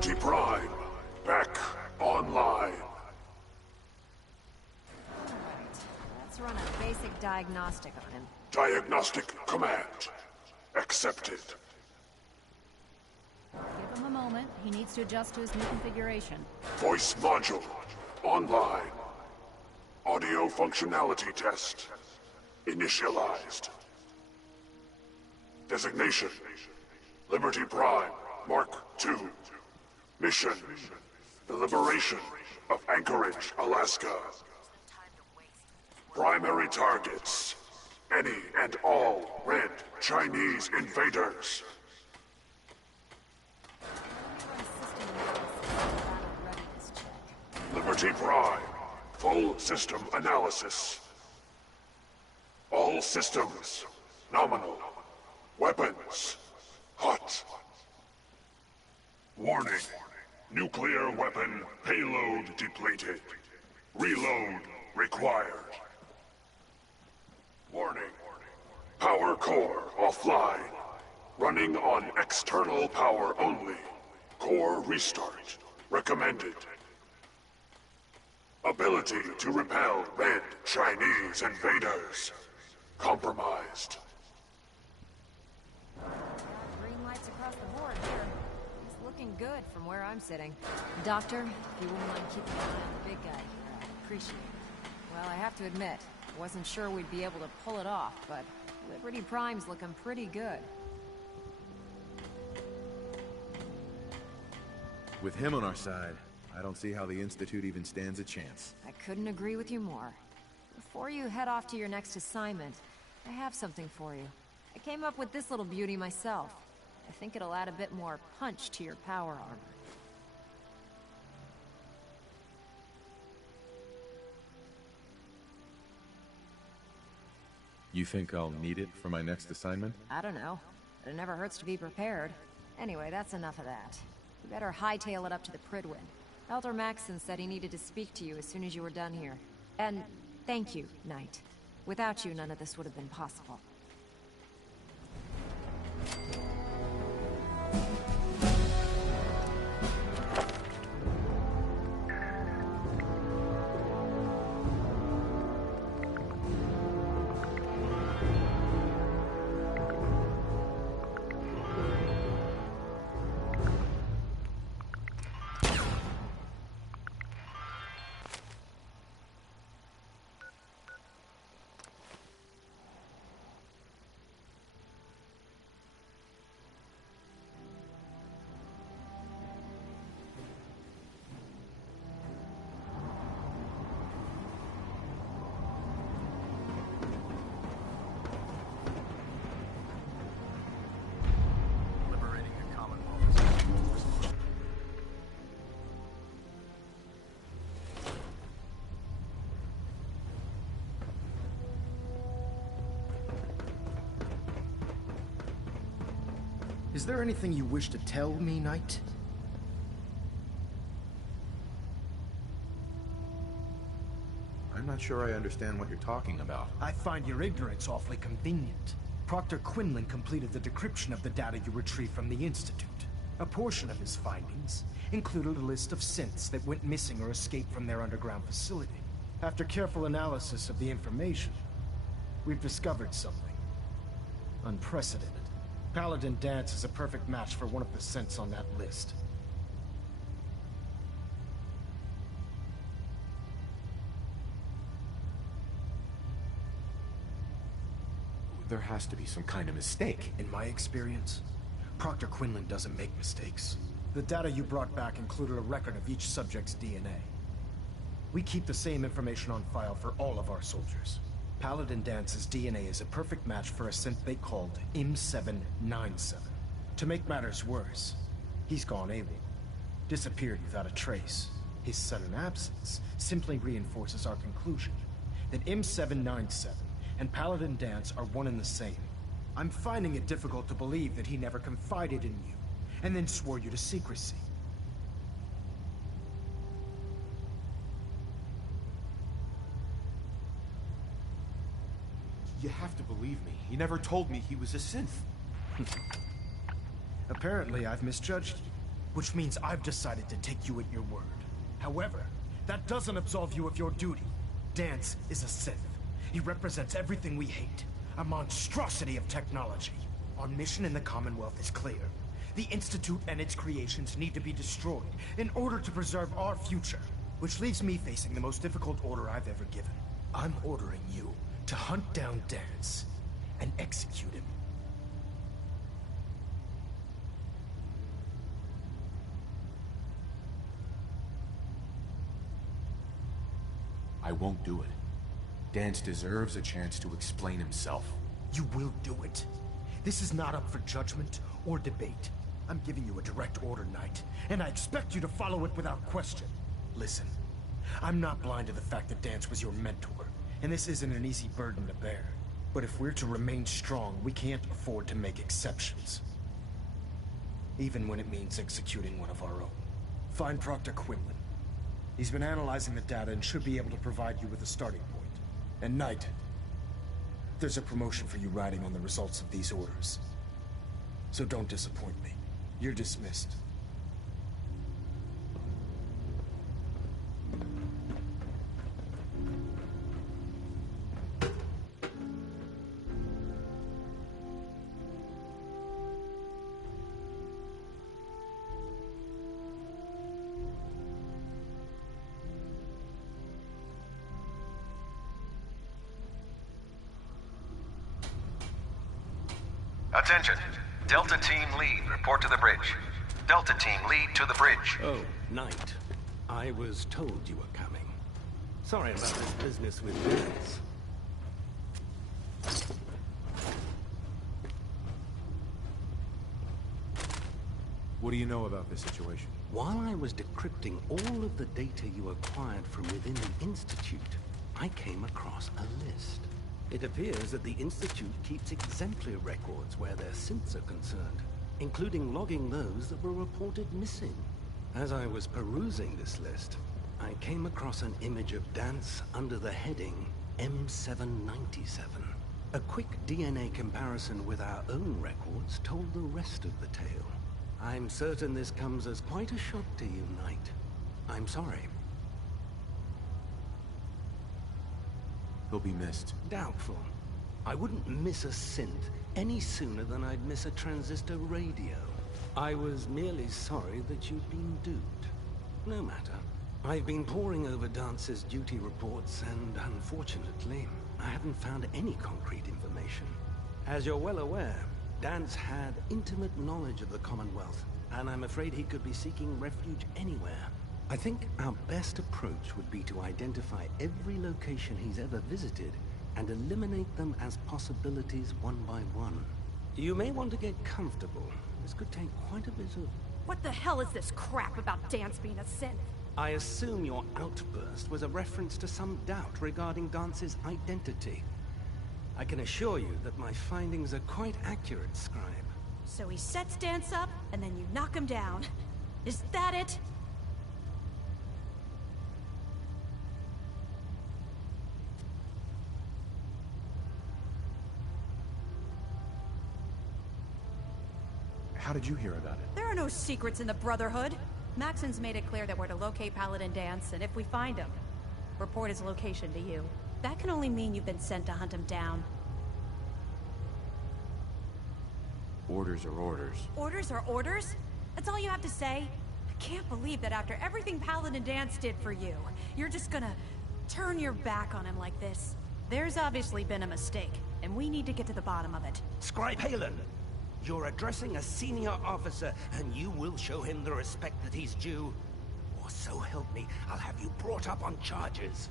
Liberty Prime, back online. Alright, let's run a basic diagnostic on him. Diagnostic command. Accepted. Give him a moment. He needs to adjust to his new configuration. Voice module. Online. Audio functionality test. Initialized. Designation. Liberty Prime, Mark II. Mission. The liberation of Anchorage, Alaska. Primary targets. Any and all red Chinese invaders. Liberty Prime. Full system analysis. All systems. Nominal. Weapons. Hot. Warning. Nuclear weapon payload depleted. Reload required. Warning. Power core offline. Running on external power only. Core restart recommended. Ability to repel red Chinese invaders. Compromised. Green lights across the board here. He's looking good from where I'm sitting. Doctor, if you wouldn't mind keeping an eye on the big guy here, I'd appreciate it. Well, I have to admit, I wasn't sure we'd be able to pull it off, but Liberty Prime's looking pretty good. With him on our side, I don't see how the Institute even stands a chance. I couldn't agree with you more. Before you head off to your next assignment, I have something for you. I came up with this little beauty myself. I think it'll add a bit more punch to your power armor. You think I'll need it for my next assignment? I don't know. It never hurts to be prepared. Anyway, that's enough of that. You better hightail it up to the Prydwen. Elder Maxson said he needed to speak to you as soon as you were done here. And thank you, Knight. Without you, none of this would have been possible. Is there anything you wish to tell me, Knight? I'm not sure I understand what you're talking about. I find your ignorance awfully convenient. Proctor Quinlan completed the decryption of the data you retrieved from the Institute. A portion of his findings included a list of synths that went missing or escaped from their underground facility. After careful analysis of the information, we've discovered something unprecedented. Paladin Danse is a perfect match for one of the synths on that list. There has to be some kind of mistake. In my experience, Proctor Quinlan doesn't make mistakes. The data you brought back included a record of each subject's DNA. We keep the same information on file for all of our soldiers. Paladin Danse's DNA is a perfect match for a synth they called M797. To make matters worse, he's gone AWOL. Disappeared without a trace. His sudden absence simply reinforces our conclusion that M797 and Paladin Danse are one and the same. I'm finding it difficult to believe that he never confided in you, and then swore you to secrecy. You have to believe me. He never told me he was a synth. Apparently, I've misjudged you. which means I've decided to take you at your word. However, that doesn't absolve you of your duty. Danse is a Sith. He represents everything we hate, a monstrosity of technology. Our mission in the Commonwealth is clear. The Institute and its creations need to be destroyed in order to preserve our future, which leaves me facing the most difficult order I've ever given. I'm ordering you to hunt down Danse and execute him. I won't do it. Danse deserves a chance to explain himself. You will do it. This is not up for judgment or debate. I'm giving you a direct order, Knight, and I expect you to follow it without question. Listen, I'm not blind to the fact that Danse was your mentor, and this isn't an easy burden to bear. But if we're to remain strong, we can't afford to make exceptions. Even when it means executing one of our own. Find Proctor Quinlan. He's been analyzing the data and should be able to provide you with a starting point. And Knight, there's a promotion for you riding on the results of these orders. So don't disappoint me. You're dismissed. Attention. Delta Team Lead, report to the bridge. Delta Team Lead to the bridge. Oh, Knight. I was told you were coming. Sorry about this business with Danse. What do you know about this situation? While I was decrypting all of the data you acquired from within the Institute, I came across a list. It appears that the Institute keeps exemplary records where their synths are concerned, including logging those that were reported missing. As I was perusing this list, I came across an image of Danse under the heading M797. A quick DNA comparison with our own records told the rest of the tale. I'm certain this comes as quite a shock to you, Knight. I'm sorry. He'll be missed. Doubtful. I wouldn't miss a synth any sooner than I'd miss a transistor radio. I was merely sorry that you'd been duped. No matter. I've been poring over Dance's duty reports, and unfortunately, I haven't found any concrete information. As you're well aware, Danse had intimate knowledge of the Commonwealth, and I'm afraid he could be seeking refuge anywhere. I think our best approach would be to identify every location he's ever visited and eliminate them as possibilities one by one. You may want to get comfortable. This could take quite a bit of... What the hell is this crap about Danse being a synth? I assume your outburst was a reference to some doubt regarding Dance's identity. I can assure you that my findings are quite accurate, Scribe. So he sets Danse up, and then you knock him down. Is that it? How did you hear about it? There are no secrets in the Brotherhood. Maxon's made it clear that we're to locate Paladin Danse, and if we find him, report his location to you. That can only mean you've been sent to hunt him down. Orders are orders. Orders are orders? That's all you have to say? I can't believe that after everything Paladin Danse did for you, you're just gonna turn your back on him like this. There's obviously been a mistake, and we need to get to the bottom of it. Scribe Haylen! You're addressing a senior officer, and you will show him the respect that he's due. Or so help me, I'll have you brought up on charges.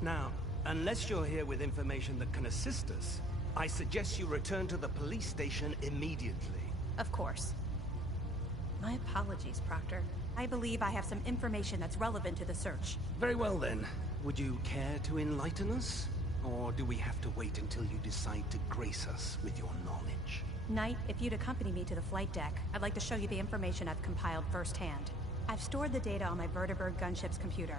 Now, unless you're here with information that can assist us, I suggest you return to the police station immediately. Of course. My apologies, Proctor. I believe I have some information that's relevant to the search. Very well then. Would you care to enlighten us? Or do we have to wait until you decide to grace us with your knowledge? Knight, if you'd accompany me to the flight deck, I'd like to show you the information I've compiled firsthand. I've stored the data on my Vertibird gunship's computer.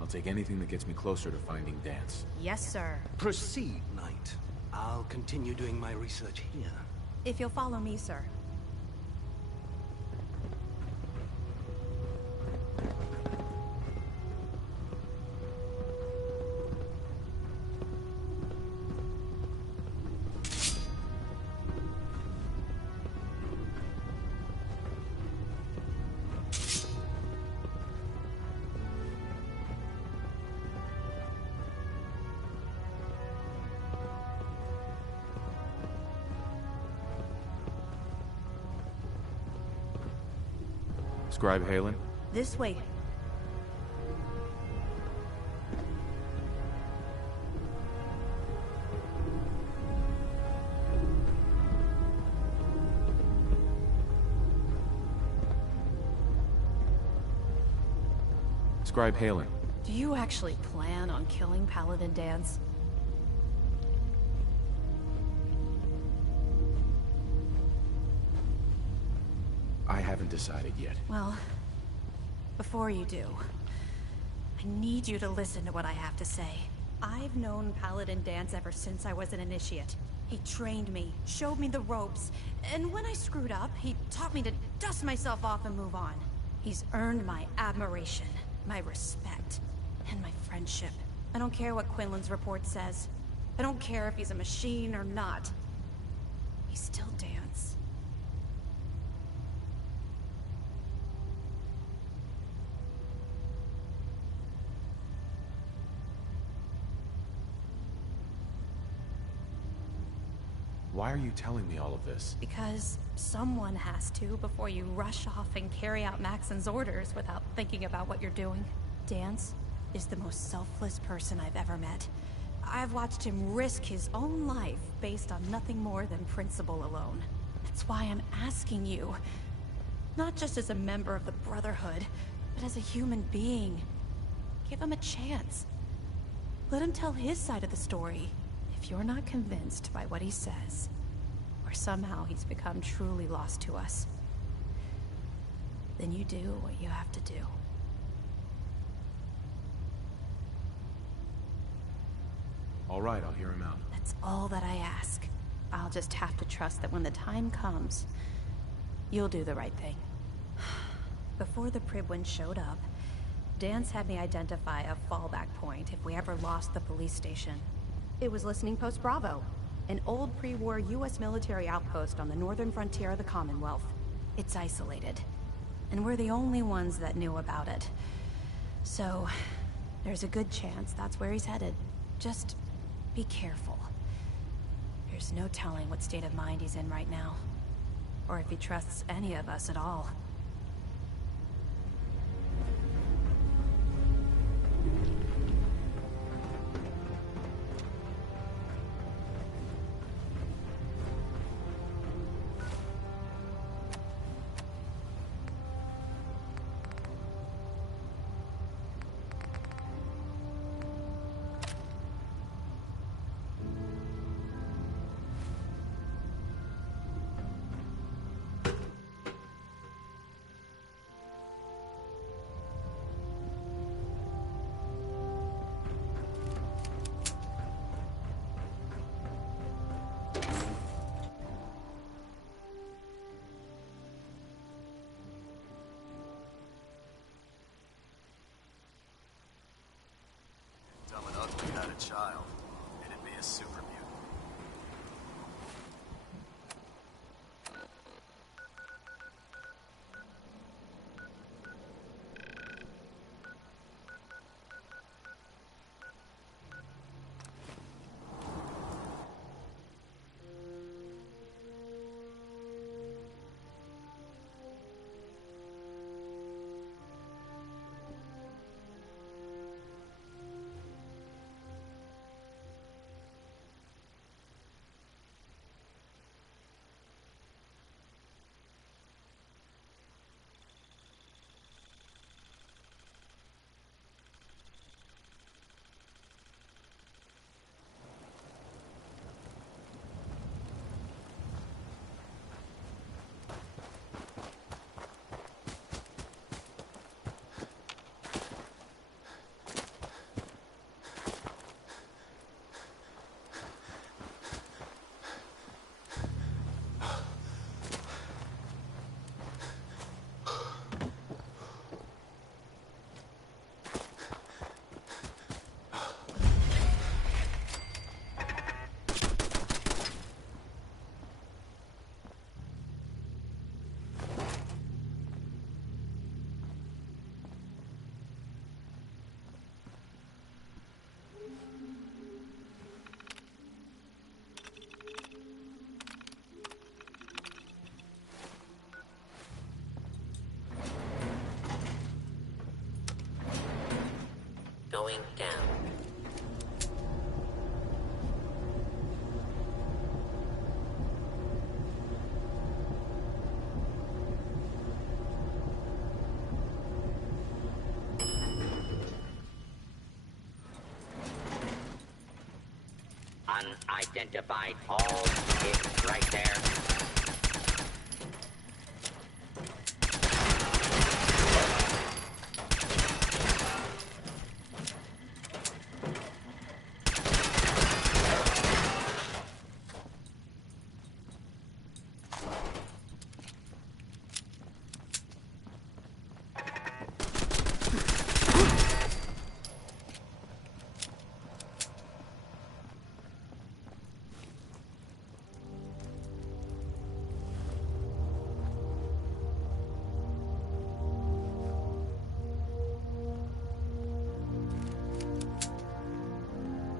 I'll take anything that gets me closer to finding Danse. Yes, sir. Proceed, Knight. I'll continue doing my research here. If you'll follow me, sir. Scribe Halen? This way. Scribe Halen. Do you actually plan on killing Paladin Danse? I haven't decided yet. Well, before you do, I need you to listen to what I have to say. I've known Paladin Danse ever since I was an initiate. He trained me, showed me the ropes, and when I screwed up, he taught me to dust myself off and move on. He's earned my admiration, my respect, and my friendship. I don't care what Quinlan's report says. I don't care if he's a machine or not. He's still Danse. Why are you telling me all of this? Because someone has to before you rush off and carry out Maxon's orders without thinking about what you're doing. Danse is the most selfless person I've ever met. I've watched him risk his own life based on nothing more than principle alone. That's why I'm asking you, not just as a member of the Brotherhood, but as a human being. Give him a chance. Let him tell his side of the story. If you're not convinced by what he says, or somehow he's become truly lost to us, then you do what you have to do. All right, I'll hear him out. That's all that I ask. I'll just have to trust that when the time comes, you'll do the right thing. Before the Pribwin showed up, Danse had me identify a fallback point if we ever lost the police station. It was Listening Post Bravo, an old pre-war US military outpost on the northern frontier of the Commonwealth. It's isolated, and we're the only ones that knew about it. So, there's a good chance that's where he's headed. Just be careful. There's no telling what state of mind he's in right now, or if he trusts any of us at all. going down. Unidentified all is right there.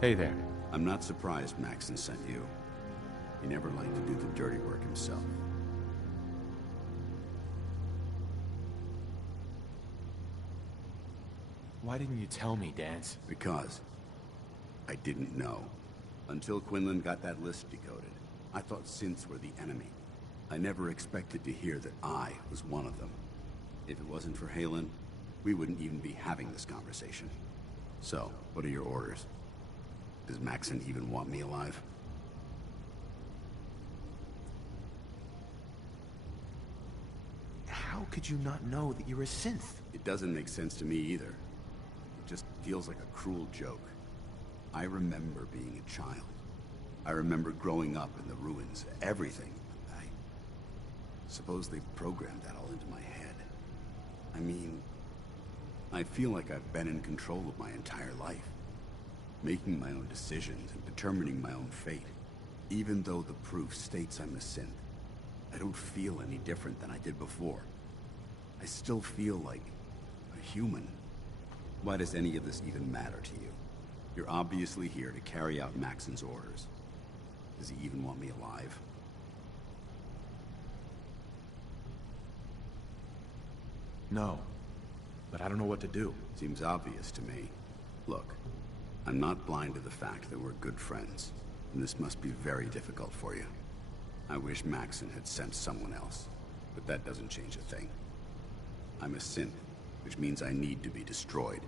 Hey there. I'm not surprised Maxon sent you. He never liked to do the dirty work himself. Why didn't you tell me, Dance? Because I didn't know. Until Quinlan got that list decoded, I thought synths were the enemy. I never expected to hear that I was one of them. If it wasn't for Haylen, we wouldn't even be having this conversation. So, what are your orders? Does Maxon even want me alive? How could you not know that you're a synth? It doesn't make sense to me either. It just feels like a cruel joke. I remember being a child. I remember growing up in the ruins, everything. I suppose they've programmed that all into my head. I mean, I feel like I've been in control of my entire life. Making my own decisions and determining my own fate. Even though the proof states I'm a synth, I don't feel any different than I did before. I still feel like a human. Why does any of this even matter to you? You're obviously here to carry out Maxon's orders. Does he even want me alive? No. But I don't know what to do. Seems obvious to me. Look. I'm not blind to the fact that we're good friends, and this must be very difficult for you. I wish Maxon had sent someone else, but that doesn't change a thing. I'm a synth, which means I need to be destroyed.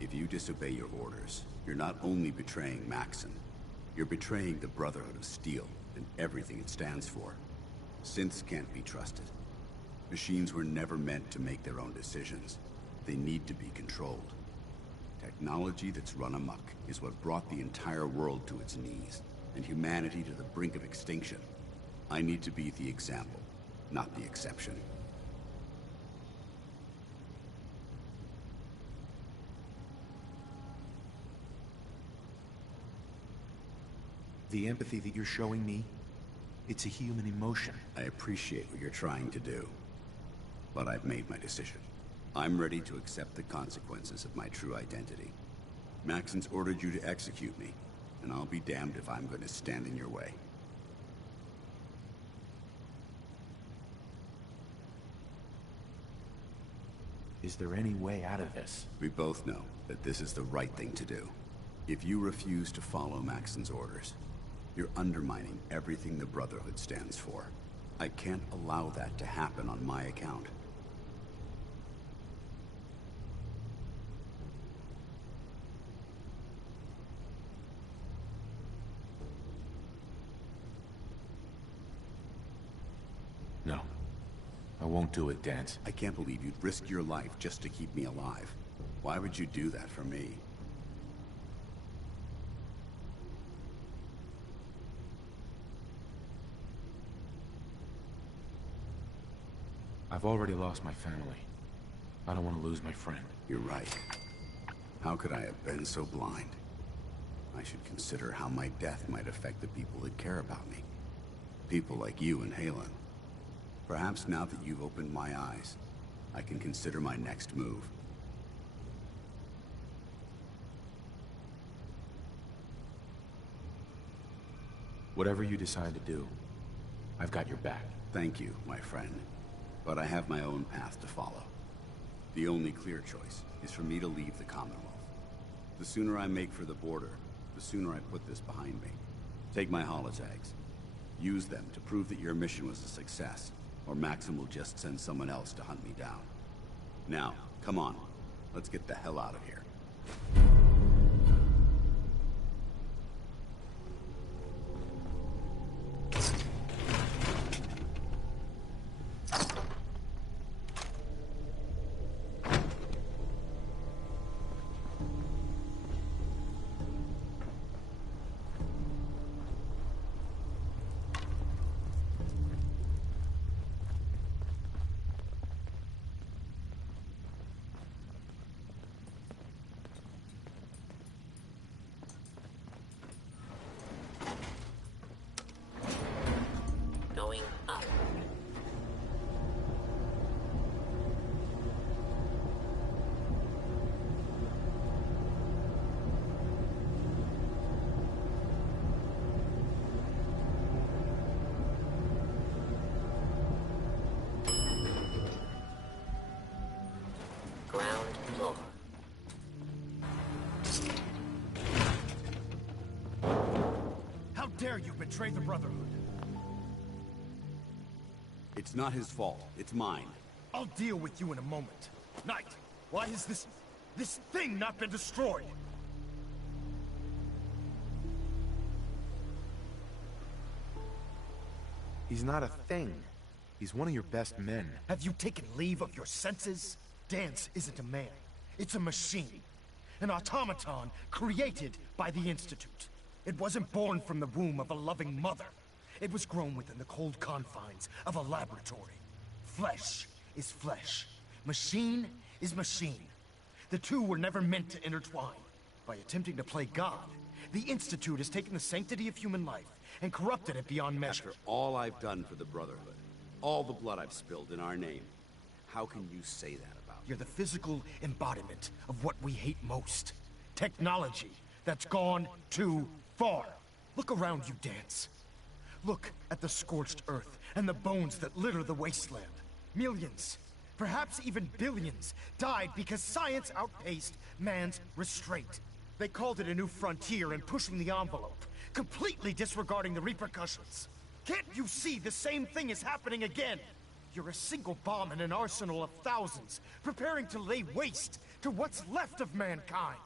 If you disobey your orders, you're not only betraying Maxon, you're betraying the Brotherhood of Steel and everything it stands for. Synths can't be trusted. Machines were never meant to make their own decisions. They need to be controlled. Technology that's run amok is what brought the entire world to its knees, and humanity to the brink of extinction. I need to be the example, not the exception. The empathy that you're showing me, it's a human emotion. I appreciate what you're trying to do, but I've made my decision. I'm ready to accept the consequences of my true identity. Maxon's ordered you to execute me, and I'll be damned if I'm going to stand in your way. Is there any way out of this? We both know that this is the right thing to do. If you refuse to follow Maxon's orders, you're undermining everything the Brotherhood stands for. I can't allow that to happen on my account. No. I won't do it, Dance. I can't believe you'd risk your life just to keep me alive. Why would you do that for me? I've already lost my family. I don't want to lose my friend. You're right. How could I have been so blind? I should consider how my death might affect the people that care about me. People like you and Haylen. Perhaps now that you've opened my eyes, I can consider my next move. Whatever you decide to do, I've got your back. Thank you, my friend. But I have my own path to follow. The only clear choice is for me to leave the Commonwealth. The sooner I make for the border, the sooner I put this behind me. Take my holotags. Use them to prove that your mission was a success, or Maxim will just send someone else to hunt me down. Now, come on. Let's get the hell out of here. Going up. Ground floor. How dare you betray the Brotherhood? It's not his fault. It's mine. I'll deal with you in a moment. Knight, why has this thing not been destroyed? He's not a thing. He's one of your best men. Have you taken leave of your senses? Dance isn't a man. It's a machine. An automaton created by the Institute. It wasn't born from the womb of a loving mother. It was grown within the cold confines of a laboratory. Flesh is flesh. Machine is machine. The two were never meant to intertwine. By attempting to play God, the Institute has taken the sanctity of human life and corrupted it beyond measure. After all I've done for the Brotherhood, all the blood I've spilled in our name, how can you say that about me? You're the physical embodiment of what we hate most. Technology that's gone too far. Look around you, Dance. Look at the scorched earth and the bones that litter the wasteland. Millions, perhaps even billions, died because science outpaced man's restraint. They called it a new frontier and pushing the envelope, completely disregarding the repercussions. Can't you see the same thing is happening again? You're a single bomb in an arsenal of thousands, preparing to lay waste to what's left of mankind.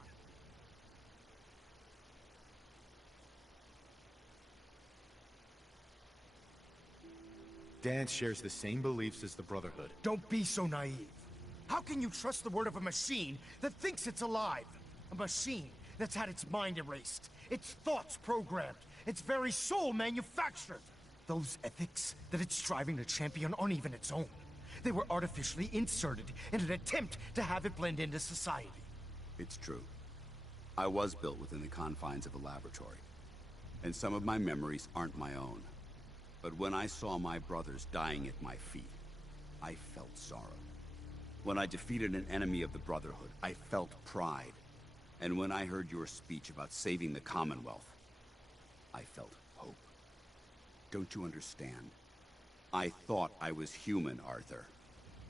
Dance shares the same beliefs as the Brotherhood. Don't be so naive. How can you trust the word of a machine that thinks it's alive? A machine that's had its mind erased, its thoughts programmed, its very soul manufactured. Those ethics that it's striving to champion aren't even its own. They were artificially inserted in an attempt to have it blend into society. It's true. I was built within the confines of a laboratory, and some of my memories aren't my own. But when I saw my brothers dying at my feet, I felt sorrow. When I defeated an enemy of the Brotherhood, I felt pride. And when I heard your speech about saving the Commonwealth, I felt hope. Don't you understand? I thought I was human, Arthur.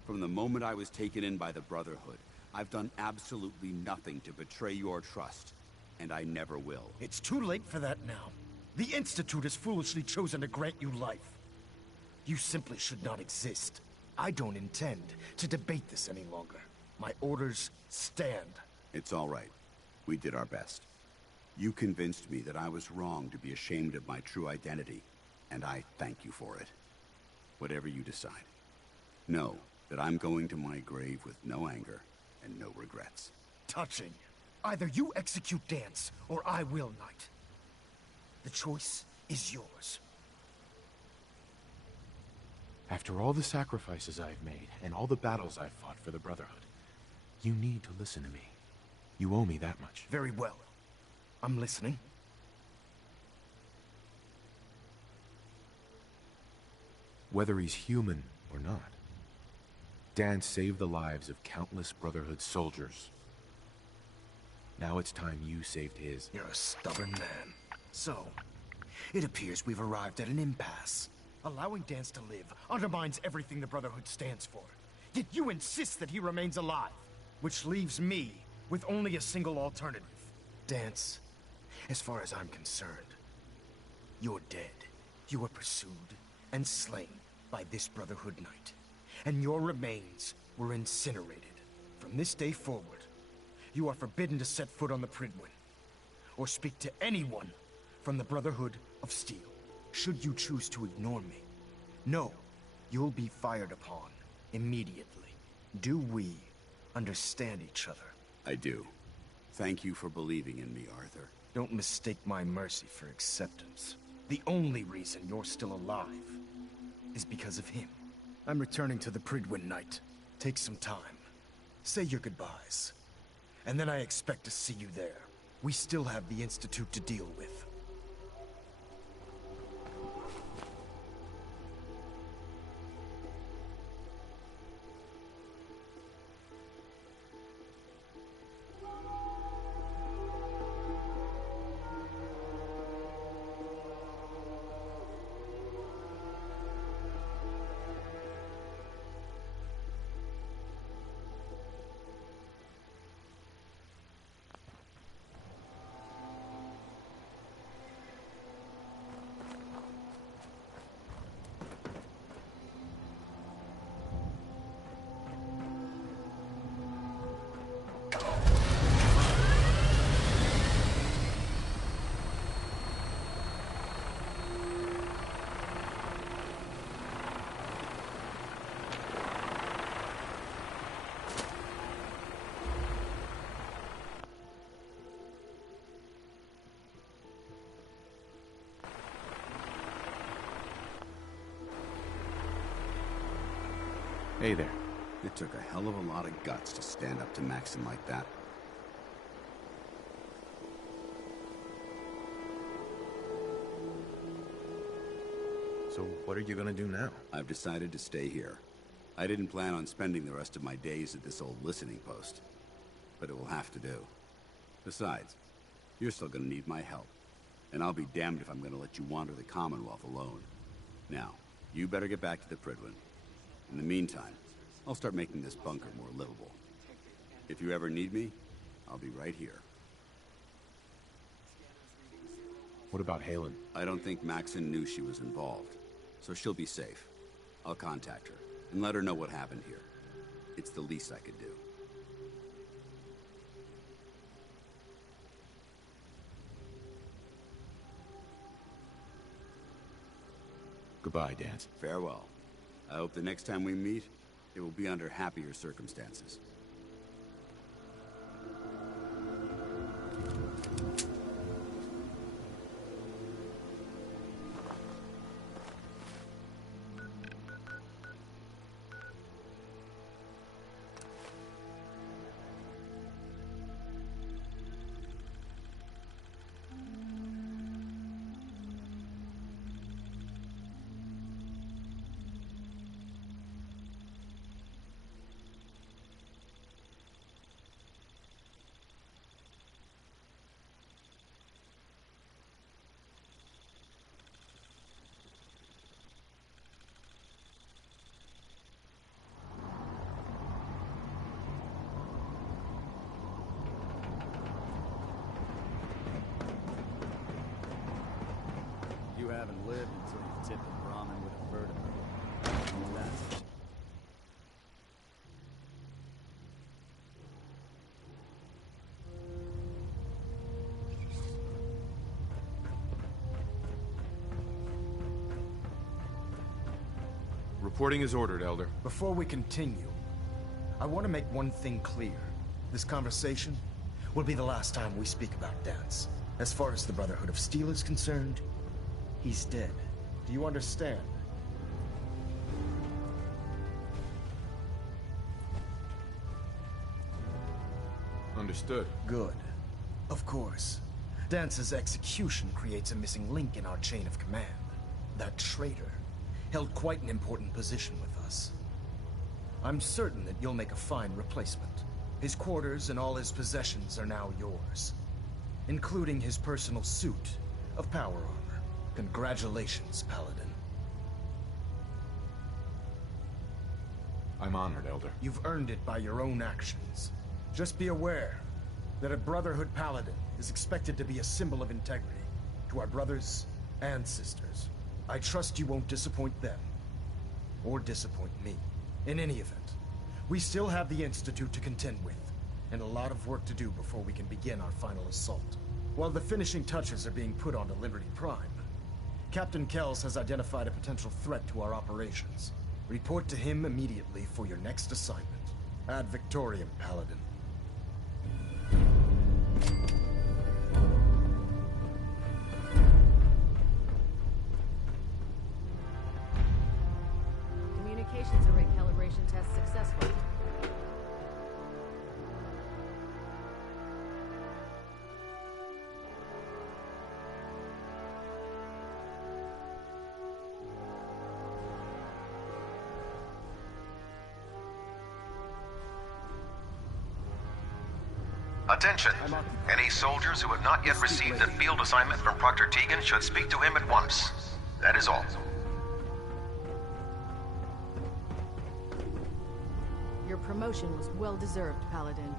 From the moment I was taken in by the Brotherhood, I've done absolutely nothing to betray your trust, and I never will. It's too late for that now. The Institute has foolishly chosen to grant you life. You simply should not exist. I don't intend to debate this any longer. My orders stand. It's all right. We did our best. You convinced me that I was wrong to be ashamed of my true identity, and I thank you for it. Whatever you decide, know that I'm going to my grave with no anger and no regrets. Touching. Either you execute Dance, or I will, Knight. The choice is yours. After all the sacrifices I've made, and all the battles I've fought for the Brotherhood, you need to listen to me. You owe me that much. Very well. I'm listening. Whether he's human or not, Dan saved the lives of countless Brotherhood soldiers. Now it's time you saved his. You're a stubborn man. So, it appears we've arrived at an impasse. Allowing Dance to live undermines everything the Brotherhood stands for. Yet you insist that he remains alive, which leaves me with only a single alternative. Dance, as far as I'm concerned, you're dead. You were pursued and slain by this Brotherhood Knight, and your remains were incinerated. From this day forward, you are forbidden to set foot on the Prydwen, or speak to anyone from the Brotherhood of Steel. Should you choose to ignore me, know you'll be fired upon immediately. Do we understand each other? I do. Thank you for believing in me, Arthur. Don't mistake my mercy for acceptance. The only reason you're still alive is because of him. I'm returning to the Prydwen Knight. Take some time. Say your goodbyes. And then I expect to see you there. We still have the Institute to deal with. Hey there. It took a hell of a lot of guts to stand up to Maxon like that. So what are you gonna do now? I've decided to stay here. I didn't plan on spending the rest of my days at this old listening post, but it will have to do. Besides, you're still gonna need my help, and I'll be damned if I'm gonna let you wander the Commonwealth alone. Now, you better get back to the Prydwen. In the meantime, I'll start making this bunker more livable. If you ever need me, I'll be right here. What about Halen? I don't think Maxon knew she was involved, so she'll be safe. I'll contact her and let her know what happened here. It's the least I could do. Goodbye, Dance. Farewell. I hope the next time we meet, it will be under happier circumstances. You haven't lived until you've tipped a Brahmin with a vertebra. That's it. Reporting is ordered, Elder. Before we continue, I want to make one thing clear. This conversation will be the last time we speak about Dance. As far as the Brotherhood of Steel is concerned, he's dead. Do you understand? Understood. Good. Of course. Dance's execution creates a missing link in our chain of command. That traitor held quite an important position with us. I'm certain that you'll make a fine replacement. His quarters and all his possessions are now yours, including his personal suit of power armor. Congratulations, Paladin. I'm honored, Elder. You've earned it by your own actions. Just be aware, that a Brotherhood Paladin is expected to be a symbol of integrity to our brothers and sisters. I trust you won't disappoint them, or disappoint me. In any event, we still have the Institute to contend with, and a lot of work to do before we can begin our final assault. While the finishing touches are being put onto Liberty Prime, Captain Kells has identified a potential threat to our operations. Report to him immediately for your next assignment. Ad Victoriam, Paladin. Communications array calibration test successful. Attention! Any soldiers who have not yet received a field assignment from Proctor Tegan should speak to him at once. That is all. Your promotion was well-deserved, Paladin.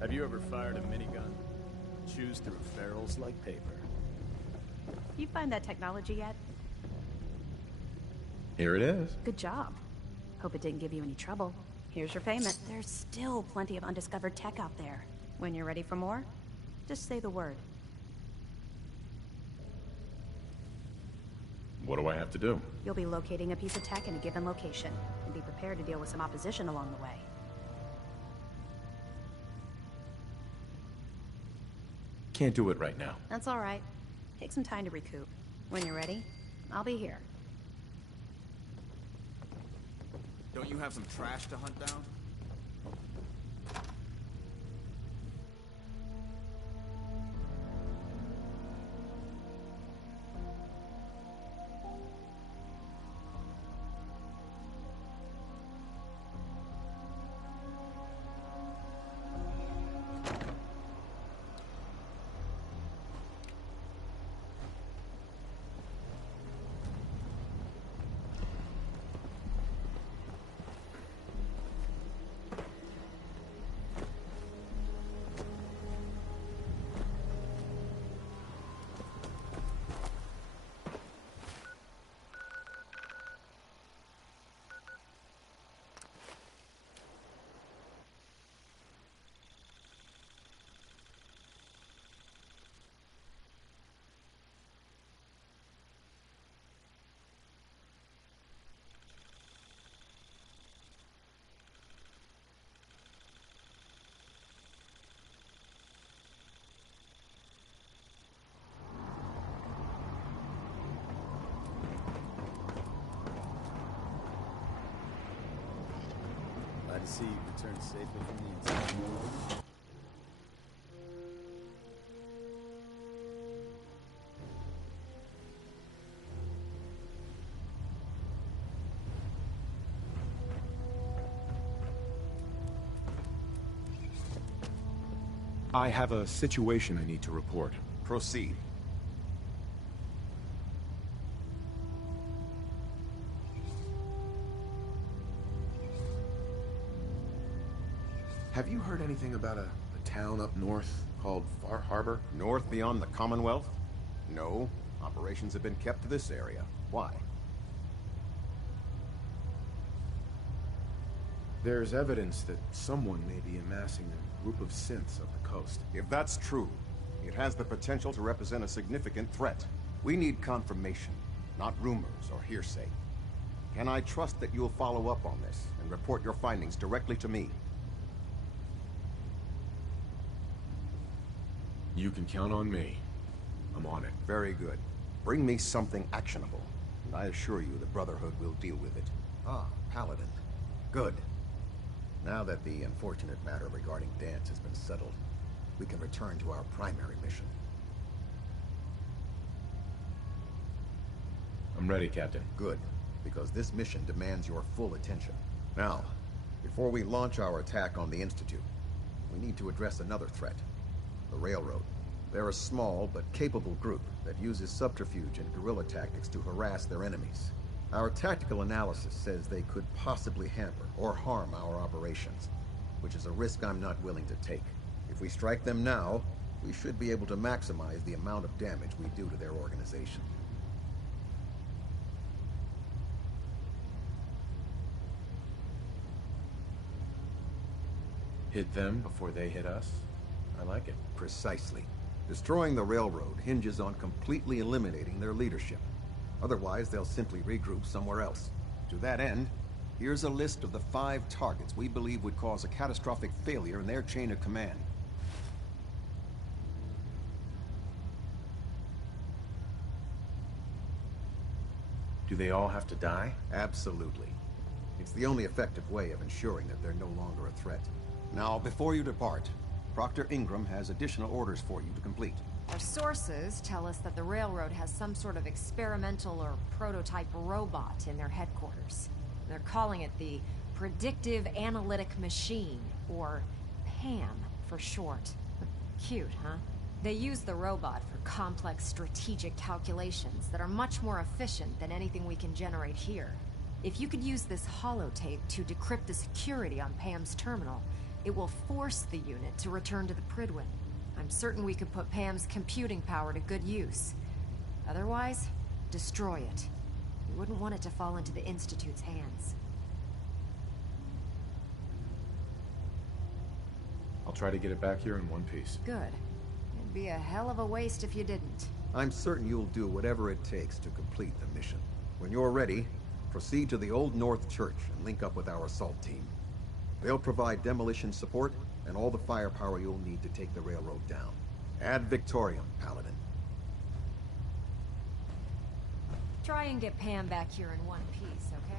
Have you ever fired a minigun? Chews through ferrules like paper. You find that technology yet? Here it is. Good job. Hope it didn't give you any trouble. Here's your payment. There's still plenty of undiscovered tech out there. When you're ready for more, just say the word. What do I have to do? You'll be locating a piece of tech in a given location, and be prepared to deal with some opposition along the way. Can't do it right now. That's all right. Take some time to recoup. When you're ready, I'll be here. Don't you have some trash to hunt down? see you return safely from the incident. I have a situation I need to report. Proceed. Have you heard anything about a town up north called Far Harbor? North beyond the Commonwealth? No. Operations have been kept to this area. Why? There's evidence that someone may be amassing a group of synths up the coast. If that's true, it has the potential to represent a significant threat. We need confirmation, not rumors or hearsay. Can I trust that you'll follow up on this and report your findings directly to me? You can count on me. I'm on it. Very good. Bring me something actionable, and I assure you the Brotherhood will deal with it. Ah, Paladin. Good. Now that the unfortunate matter regarding Danse has been settled, we can return to our primary mission. I'm ready, Captain. Good, because this mission demands your full attention. Now, before we launch our attack on the Institute, we need to address another threat. The Railroad. They're a small but capable group that uses subterfuge and guerrilla tactics to harass their enemies. Our tactical analysis says they could possibly hamper or harm our operations, which is a risk I'm not willing to take. If we strike them now, we should be able to maximize the amount of damage we do to their organization. Hit them before they hit us? I like it. Precisely. Destroying the Railroad hinges on completely eliminating their leadership. Otherwise, they'll simply regroup somewhere else. To that end, here's a list of the 5 targets we believe would cause a catastrophic failure in their chain of command. Do they all have to die? Absolutely. It's the only effective way of ensuring that they're no longer a threat. Now, before you depart, Proctor Ingram has additional orders for you to complete. Our sources tell us that the Railroad has some sort of experimental or prototype robot in their headquarters. They're calling it the Predictive Analytic Machine, or PAM for short. Cute, huh? They use the robot for complex strategic calculations that are much more efficient than anything we can generate here. If you could use this holotape to decrypt the security on PAM's terminal, it will force the unit to return to the Prydwen. I'm certain we could put PAM's computing power to good use. Otherwise, destroy it. We wouldn't want it to fall into the Institute's hands. I'll try to get it back here in one piece. Good. It'd be a hell of a waste if you didn't. I'm certain you'll do whatever it takes to complete the mission. When you're ready, proceed to the Old North Church and link up with our assault team. They'll provide demolition support and all the firepower you'll need to take the railroad down. Ad Victoriam, Paladin. Try and get Pam back here in one piece, okay?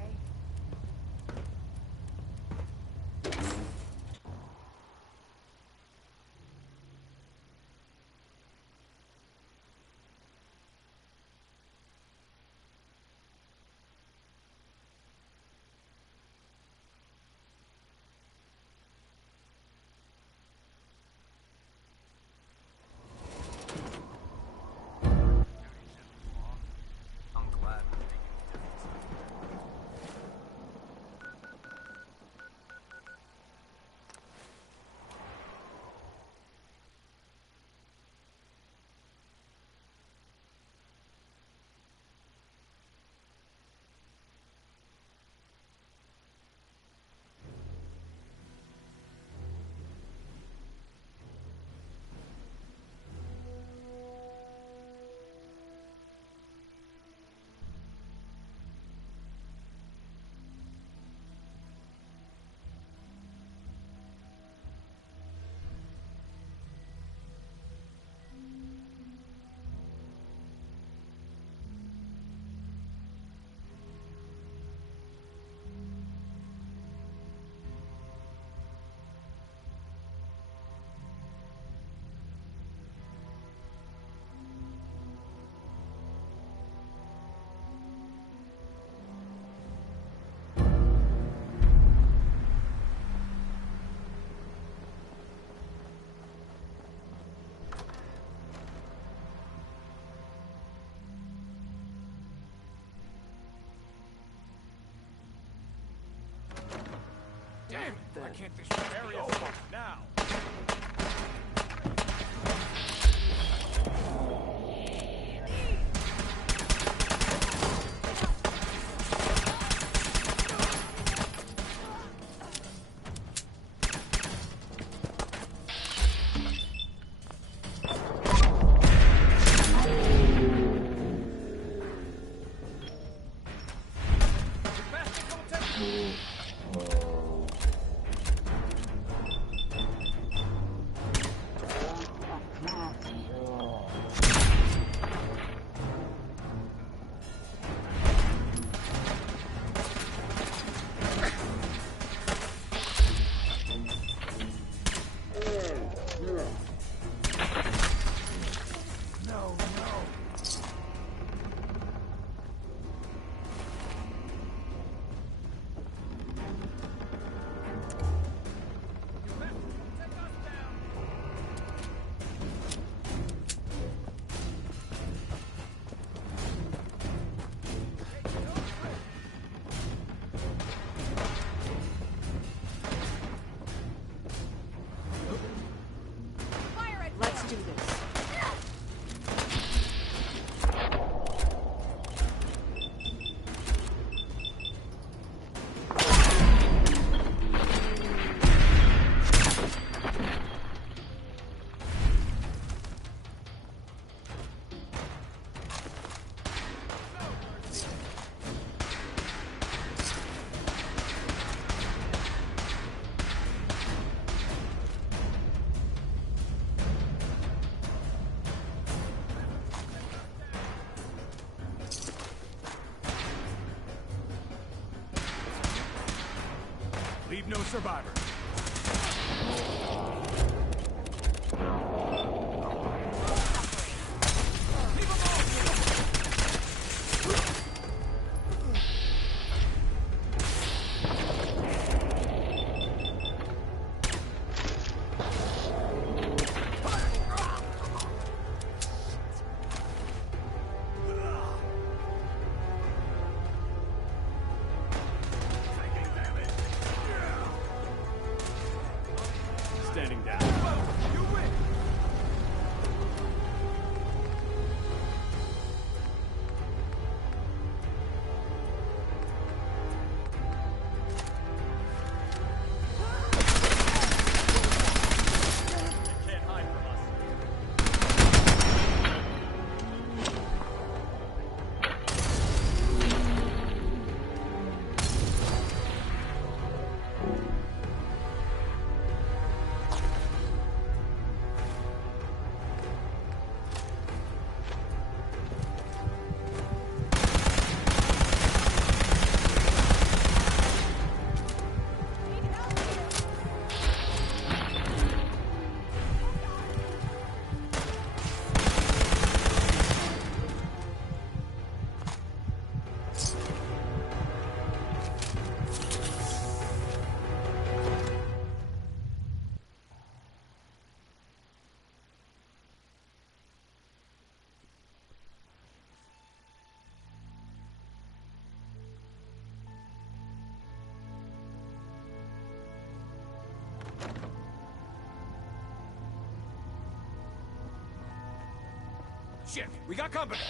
Damn it! Why can't this area open now? Leave no survivors. Standing down. You win! You can't hide from us. Shit, we got company!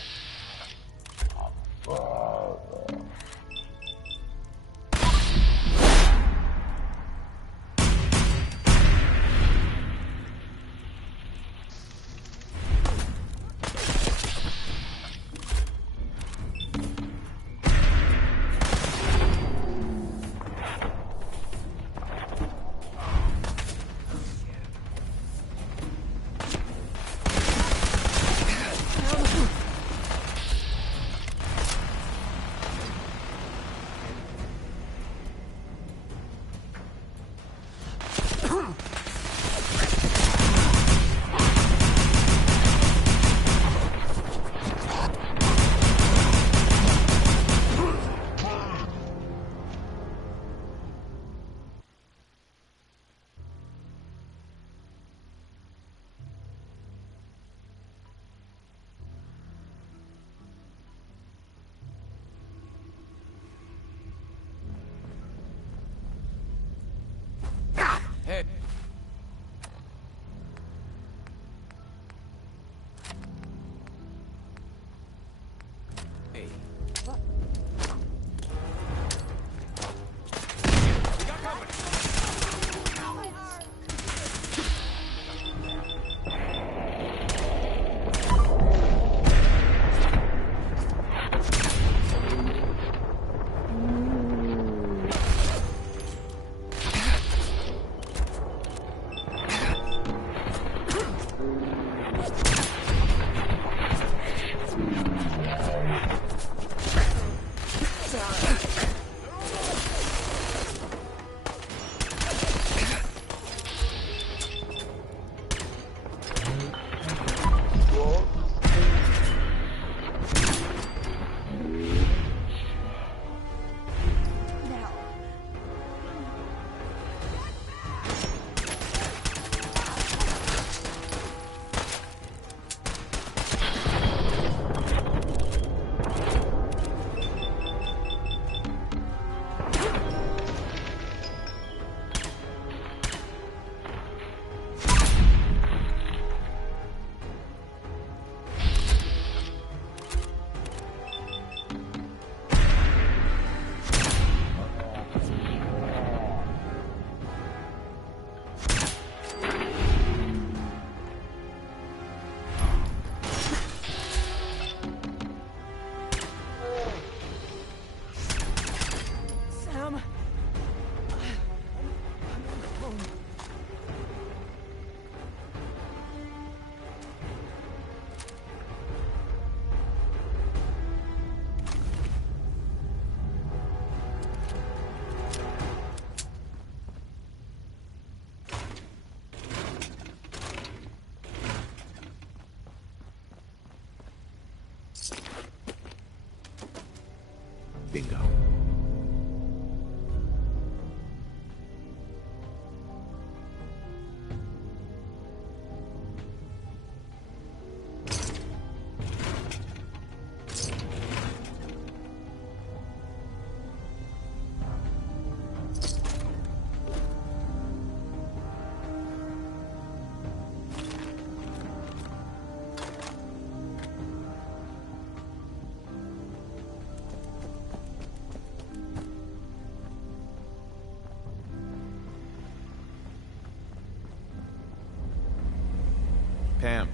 Pam.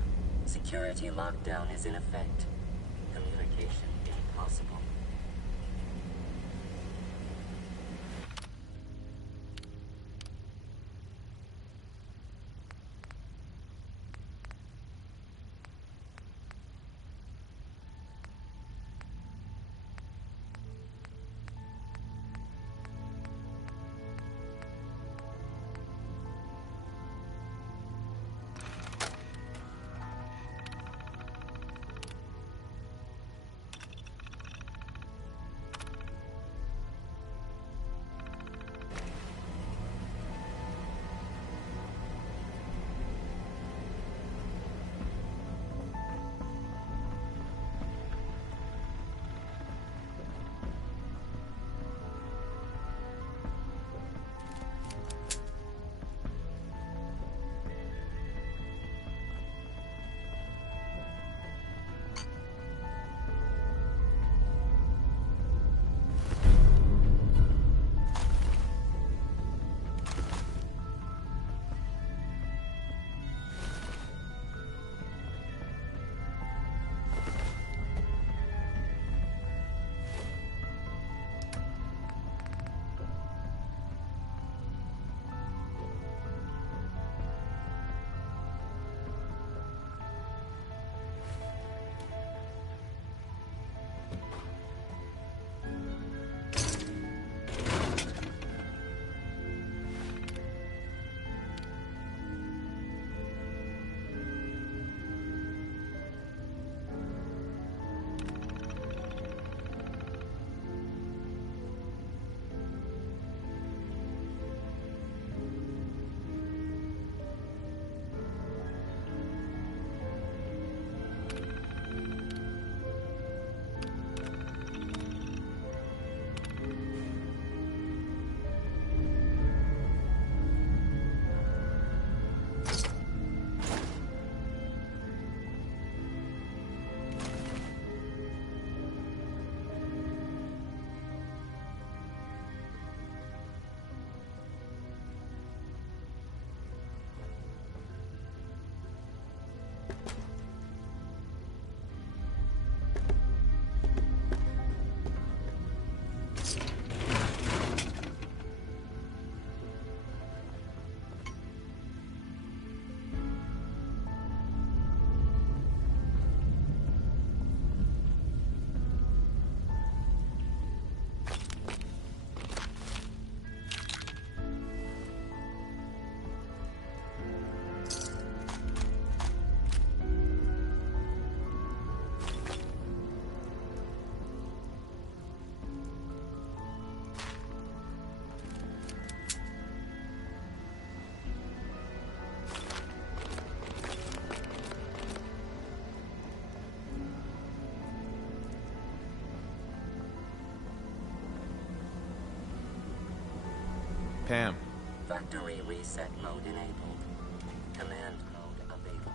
Security lockdown is in effect. Communication impossible. Pam. Factory reset mode enabled. Command mode available.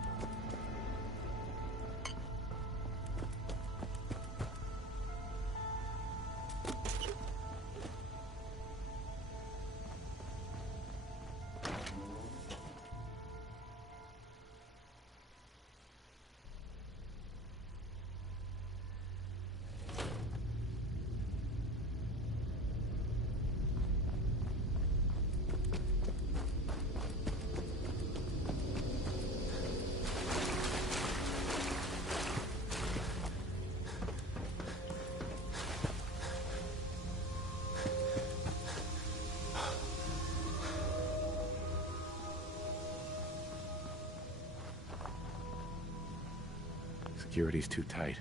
Security's too tight.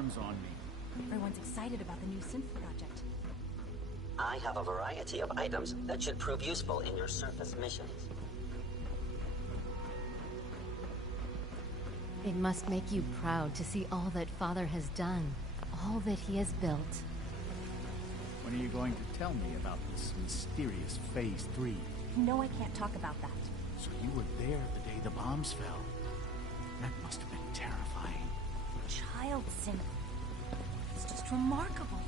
terms on me. Everyone's excited about the new synth project. I have a variety of items that should prove useful in your surface missions. It must make you proud to see all that Father has done, all that he has built. When are you going to tell me about this mysterious Phase 3? No, I can't talk about that. So you were there the day the bombs fell. That must have been terrifying. Child synth. It's just remarkable.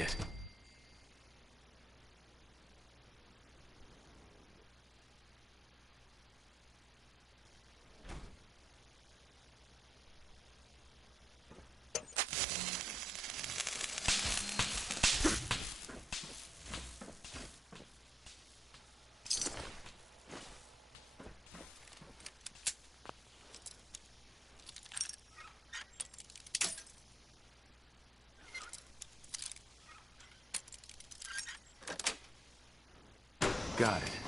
it. Got it.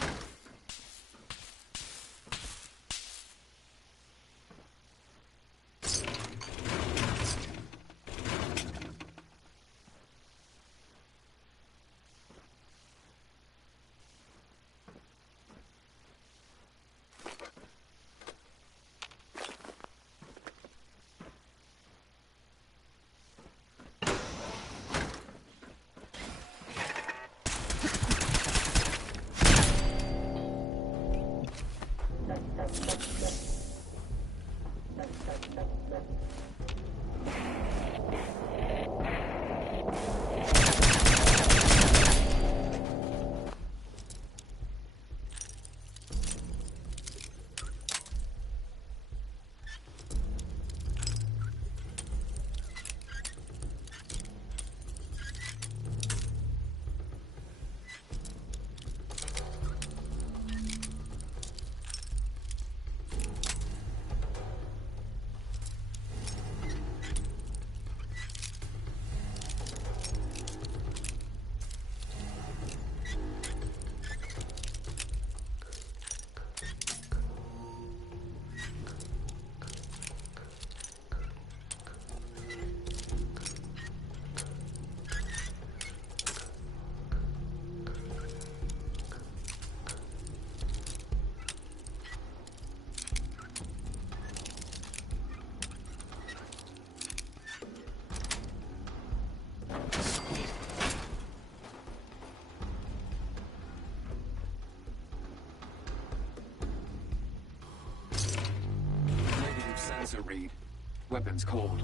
Sensor read. Weapons cold.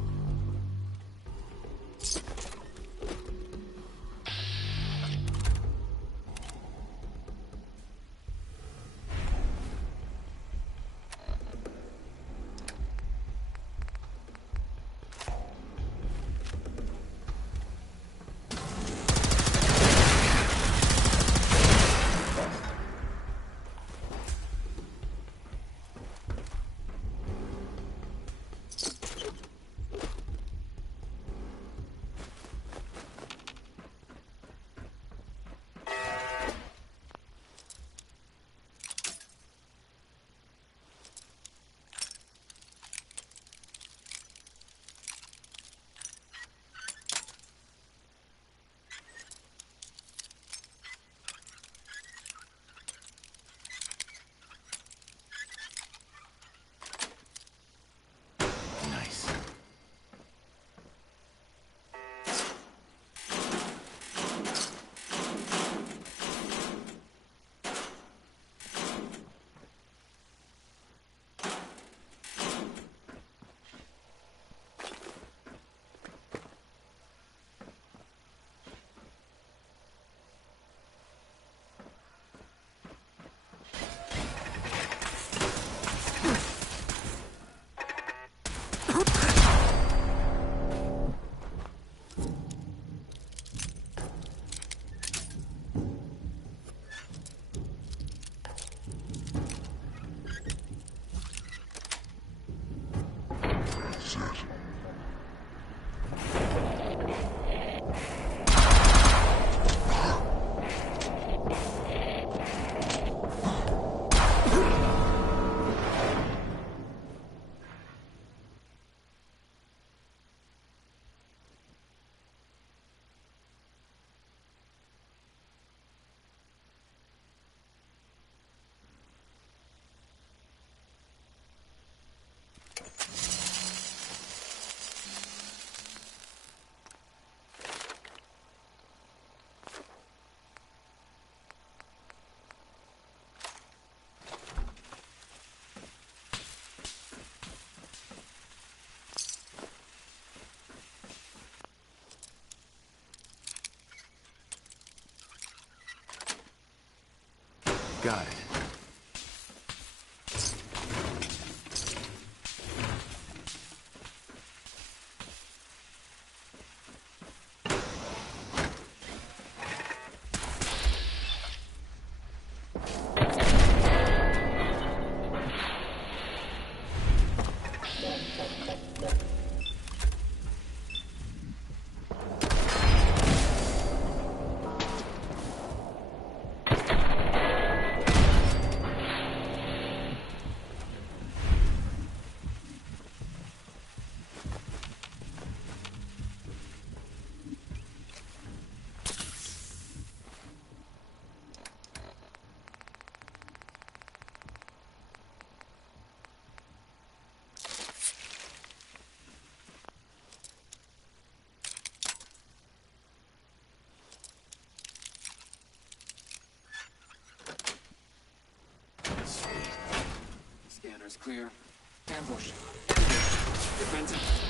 got it. Scanner's clear. Ambush. Defensive.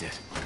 That's it.